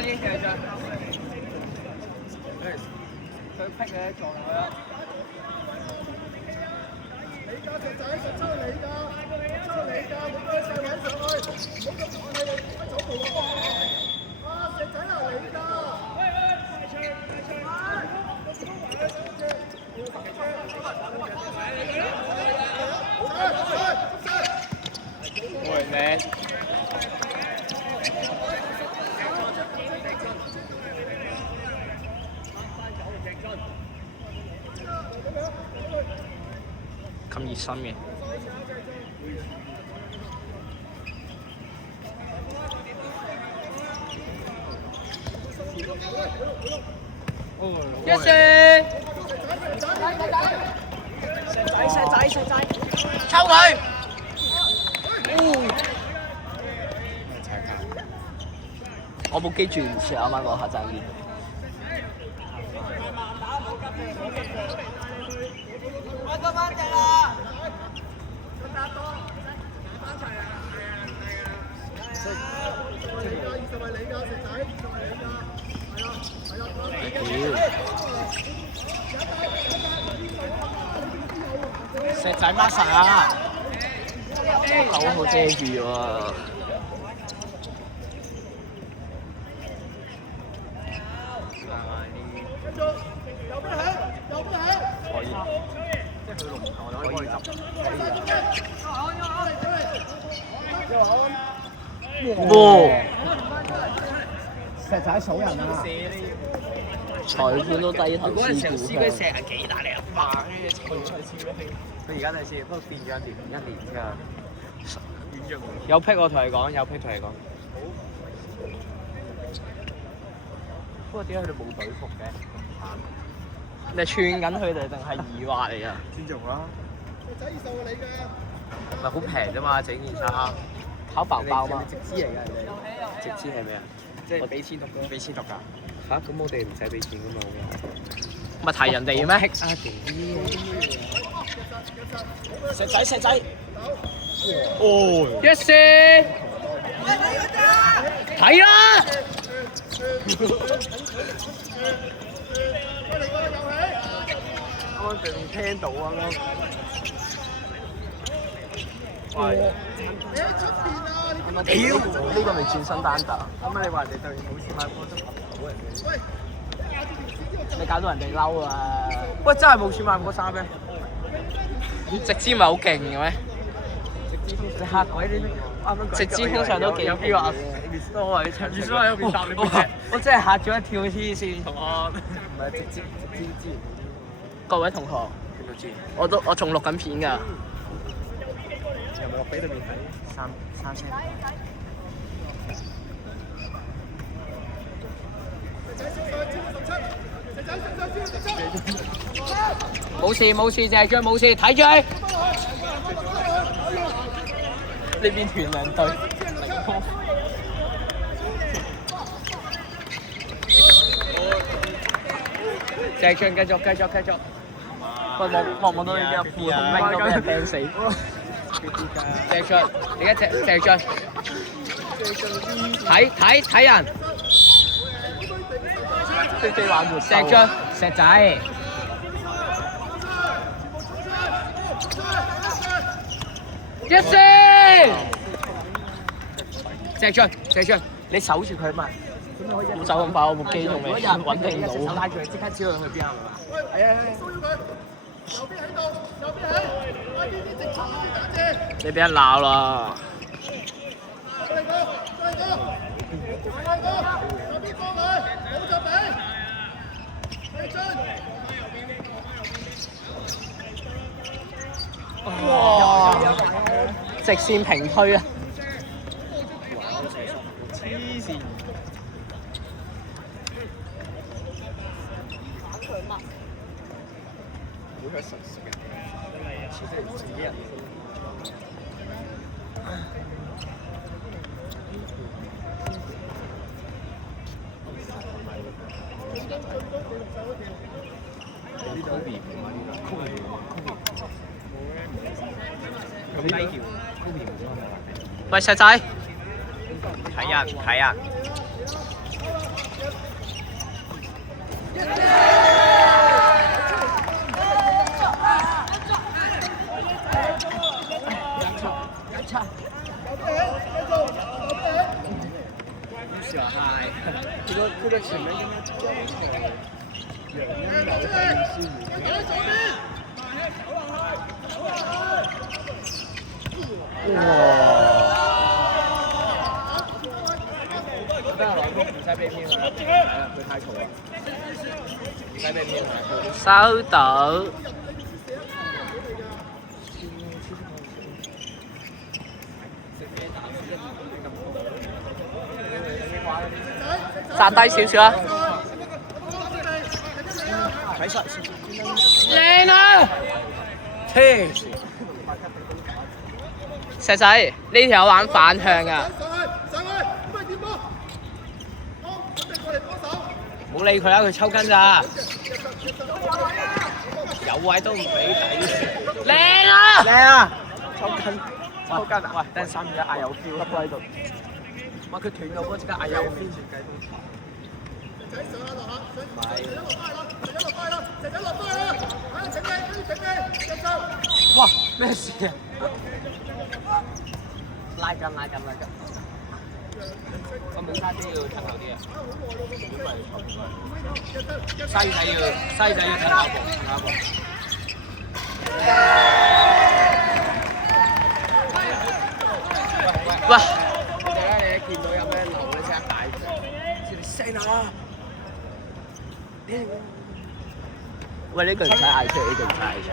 啲嘅啫。佢劈嘅撞落去啦。你家石仔實出你㗎，出你㗎，冇咩細位上去，唔好咁你哋走步啊！啊，石仔啊，你㗎！喂，man！咁熱身嘅。一射！石仔，抽佢！我冇記住前啱啱嗰下爭啲。石仔孖實啊！口好遮住喎。哇！石仔數人啊！裁判都低頭思顧。試嗰石係幾大力啊！哇！佢而家睇先，不過變咗一年之後，有癖我同你講，有癖同你講。不過點解佢哋冇隊服嘅？你係串緊佢哋定係疑惑嚟㗎？尊重啦。石仔二十個你㗎。唔係好平啫嘛，整件衫。考爆爆嘛？直資嚟㗎，你哋。直資係咩啊？即係俾錢讀㗎。俾錢讀㗎。嚇？咁我哋唔使俾錢㗎嘛？咪提人哋嘅咩？石仔。哦！一射！睇啦！啱啱對面聽到啊！喂！你喺出邊啊？屌！呢個咪轉身單打。啱啱你話人哋對面冇錢買波都合到人哋。你搞到人哋嬲啊！喂，真係冇錢買波衫咩？直資咪好勁嘅咩？你嚇鬼你！直資通常都幾有邊話多啊？你唱住喺邊搭你邊隻？我真係嚇咗一跳黐線。同學，唔係直資。各位同學，我仲錄緊片㗎。有冇俾對面睇？三聲。冇事，謝將冇事，睇住佢。呢邊團兩隊。謝將繼續。喂，望到你邊有副紅拎都俾人掟死。謝將，而家謝將。睇人。飛玩活石將石仔，一射！石將，你守住佢嘛？冇走咁快，我部機仲未穩定到。拉住佢，即刻知道佢去邊啊？係啊！騷擾佢，右邊喺度，右邊喺，快啲啲直插啲打字。你俾人鬧啦！再嚟個，右邊過嚟，冇就俾。哇！直線平推啊！黐線！好鬼神嘅，黐線自己人。咁低調，喂，石仔，睇人。小孩，这个前面跟他叫得啦，老公唔使俾面佢，係啊，佢太嘈啦，唔使俾面佢。收到。站低少少啊！睇實靚啊！黐線，石仔呢條玩反向啊！唔好理佢啦，佢抽筋咋，有位都唔俾睇。靚啊！靚啊！抽筋，抽筋啊！喂，等陣3-2-1嗌有 feel，笠喺度。哇！佢斷咗嗰即刻嗌有 feel。哇！咩事啊？拉筋。我冇沙啲要褪後啲啊！西仔要褪後步。喂！你一見到有咩流咧，即刻大聲啊！喂，呢句唔使嗌出嚟，呢句唔使嗌出嚟。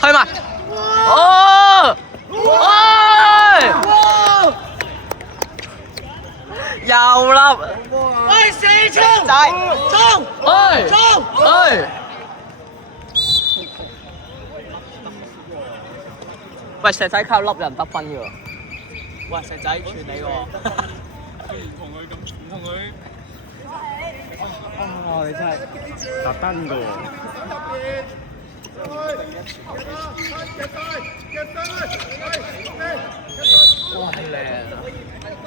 去埋！哦！又粒！喂，四衝！仔，衝！衝！喂，石仔靠粒人得分嘅喎。喂，石仔串你喎。唔同佢。你真係特登嘅喎。哇，靚啊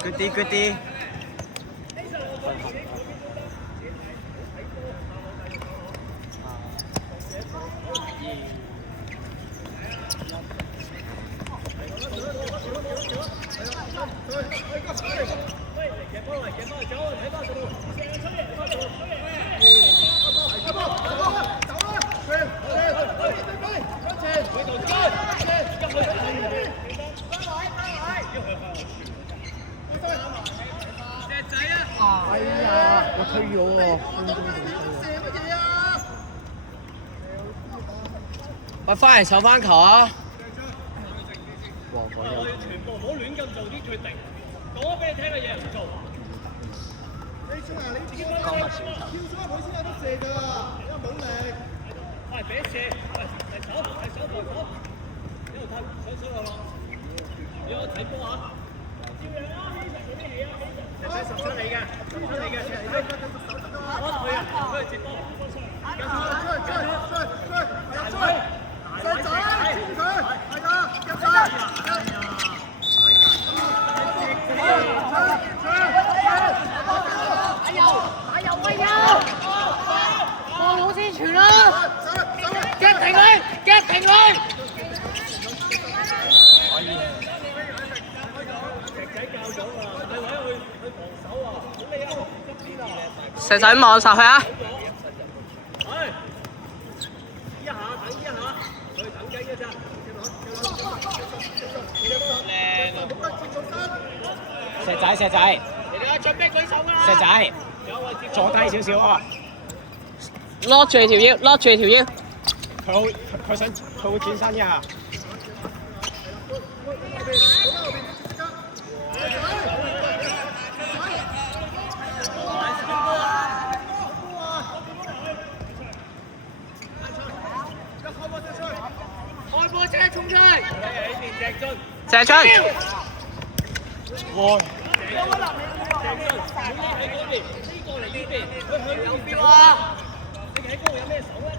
！Good啲。哎呀，我推咗喎，喂，翻嚟手翻球啊！哇，講咗。全部唔好亂咁做啲決定，講咗俾你聽嘅嘢唔做。講埋小球。跳出佢先有得射㗎，因為冇力。喂，俾射，喂，手抬手，呢度睇手落，你有睇波啊？使十出嚟嘅，我退啊，佢接波，我先傳啦！夾停佢！石仔望實佢啊！石仔，石仔，坐低少少啊！攞住條腰，佢會轉身㗎。開波車衝出去！謝春。哇！喺嗰邊，呢個嚟呢邊，佢向右邊啊！你喺嗰度有咩手咧？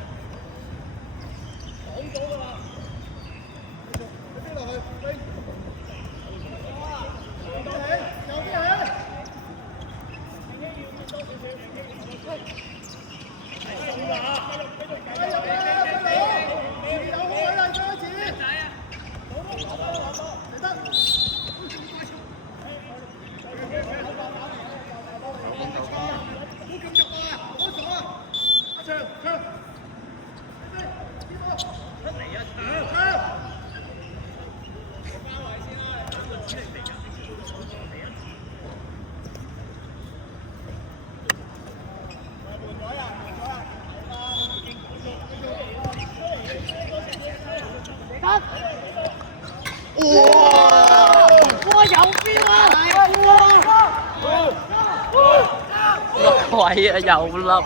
位啊，有粒。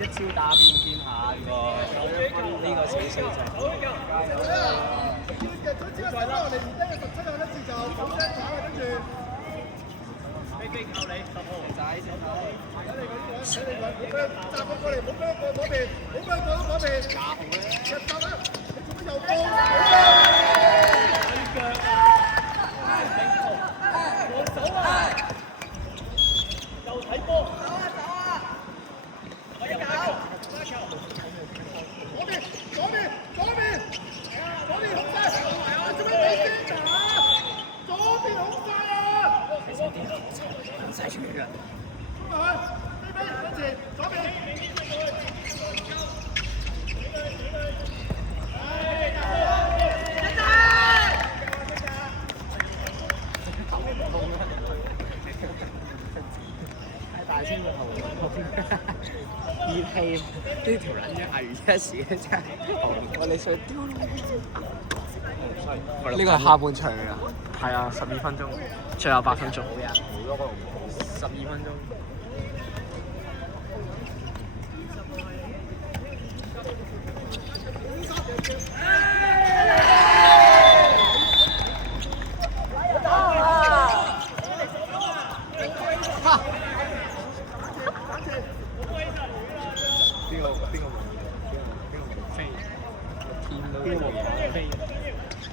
一招打邊兼下個呢個死衰仔。熱氣呢條撚樣危一時真係，我哋想丟。呢個係下半場㗎，係啊，12分鐘，最後8分鐘。12分鐘。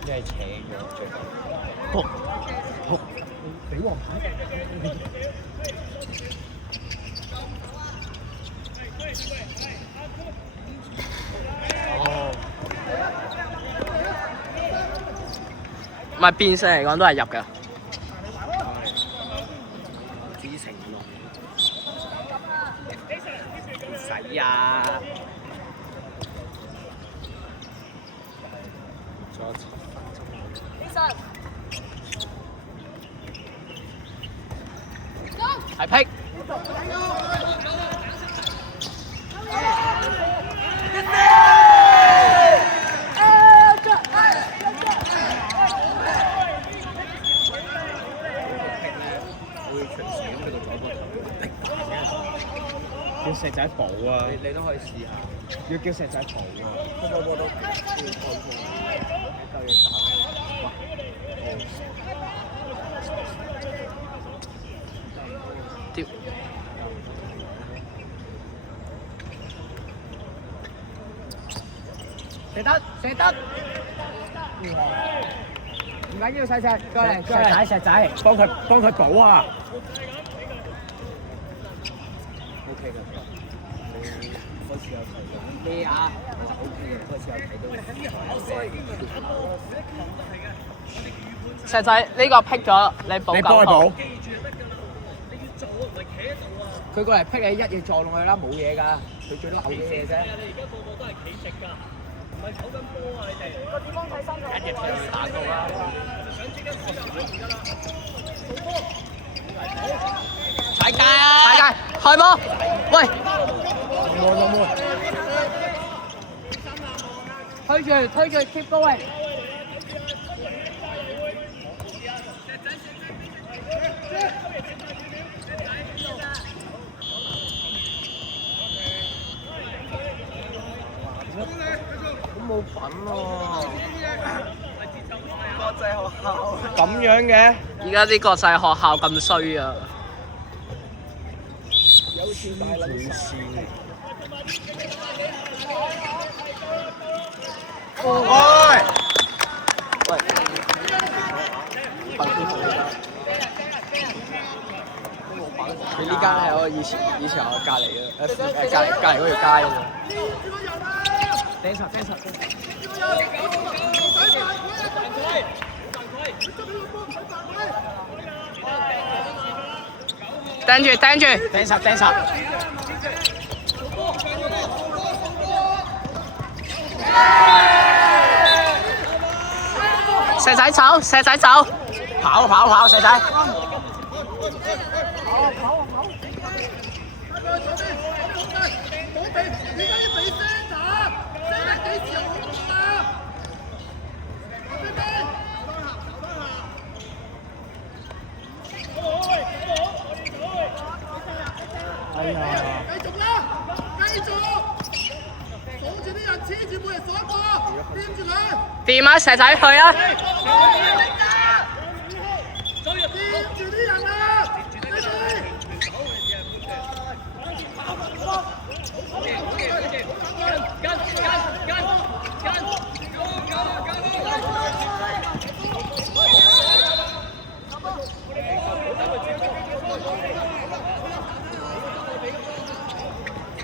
即係扯咗最後。俾黃牌。唔係變相嚟講都係入㗎。子成龍。唔使啊！係劈。叫石仔補啊！你都可以試下。要叫石仔補啊！波都要看鋪，夠嘢打。丟。射得，唔緊要，細過嚟，石仔，幫佢補啊！OK 嘅，開始有睇到咩啊 ？OK 嘅，開始有睇到。石仔呢個劈咗，你補救好。佢過嚟劈你一嘢撞落去啦，冇嘢㗎，佢最多嘔啲嘢啫。你而家個個都係企直㗎，唔係走緊波啊！你哋個地方睇身體，一嘢打到啦，想即刻輸就唔得啦。踩界啊！踩界，開波！喂，推住 keep going。冇品喎！國際學校咁樣嘅？而家啲國際學校咁衰啊！有線大撚線。喂！喂，佢呢間係我以前我隔離嘅，隔離嗰條街嘅。掟實。盯住，掟實。石仔走，跑，石仔。哎呀！繼續啦，鎖住啲人，黐住每人鎖一個，掂住佢。掂啊，石仔去啊！